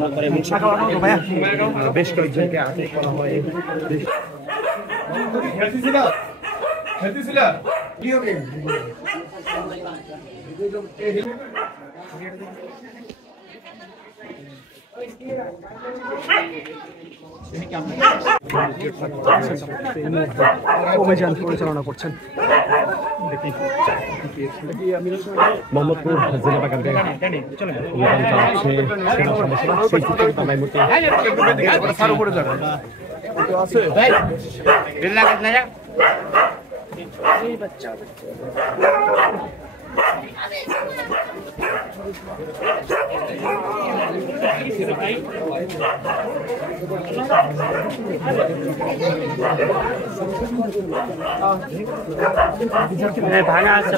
পরিচালনা করে বেশ কয়েকজনকে আটক করা হয়। অভিযান পরিচালনা করছেন মোহাম্মদপুর জেলা বাগান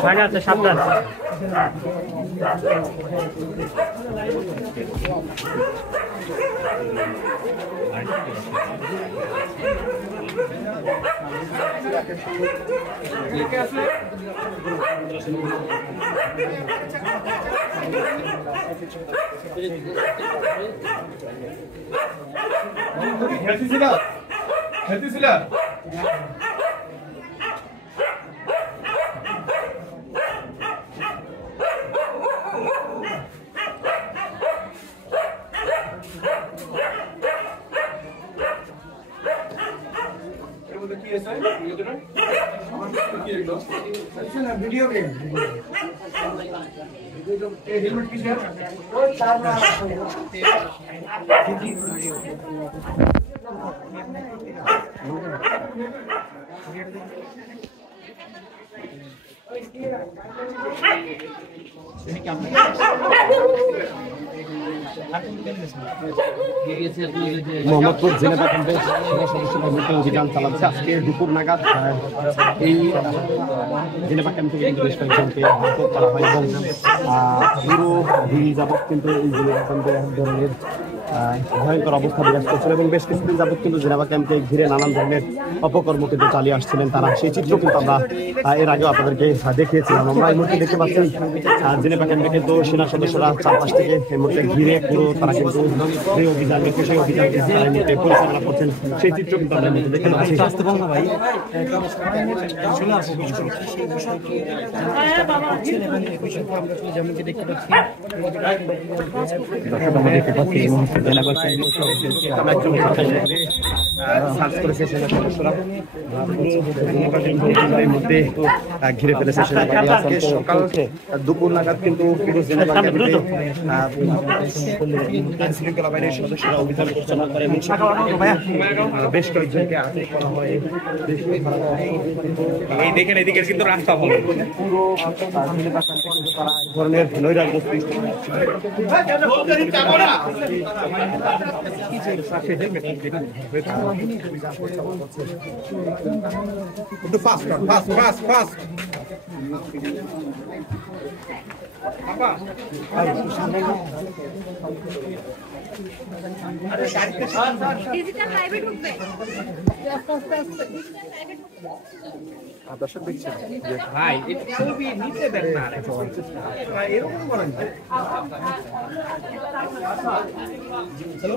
ভাঙা আছে সাবধান। ভিডিও গেম হেলমেট কি মোহাম্মদপুর জেলা ক্যাম্পে সদস্যরা অভিযান চালাচ্ছে। আজকে দুপুর নাগাদ এই জেনেভা ক্যাম্প থেকে বেশ কয়েকজনকে আটক করা হয় এবং পুরো দিন যাবৎ কিন্তু এই জেনেভা ক্যাম্পে এক ধরনের ভয়ঙ্কর অবস্থা বিরাজ করছিল এবং বেশ কিছুদিন যাবৎ কিন্তু জেনেভা ক্যাম্পে ঘিরে নানান ধরনের অপকর্ম কিন্তু চালিয়ে আসছিলেন তারা। সেই চিত্র কিন্তু আমরা এর আগেও আপনাদেরকে দেখিয়েছিলাম। আমরা এই মুহূর্তে দেখতে পাচ্ছি জেনেভা ক্যাম্পে কিন্তু সেনা সদস্যরা চারপাশ থেকে এই মুহূর্তে ঘিরে পুরো তারা কিন্তু সেই অভিযান সেই অভিযানকে তারা এই মুহূর্তে পরিচালনা করছেন। সেই চিত্র কিন্তু আমরা দেখতে পাচ্ছি। সার্চ করেছে সেনা সদস্যরা মধ্যে ঘিরে ফেলেছে সেনাবাহিনী। আজকে সকাল দুপুর নাগাদ কিন্তু পুরো জেনেভা ক্যাম্পে আইনশৃঙ্খলা বাহিনীর সদস্যরা অভিযান পরিচালনা করে বেশ কয়েকজনকে আটক করা হয়। এই দেখেন এদিকে কিন্তু রাস্তা ভালো পুরো তারা এক ধরনের নৈরাজ্য সৃষ্টি ফাস্ট ফাস্ট ফাস্ট ফাস্ট দর্শক দেখছেন ভাই এটা ছবি নিতে দেন না এরকম করেন চলো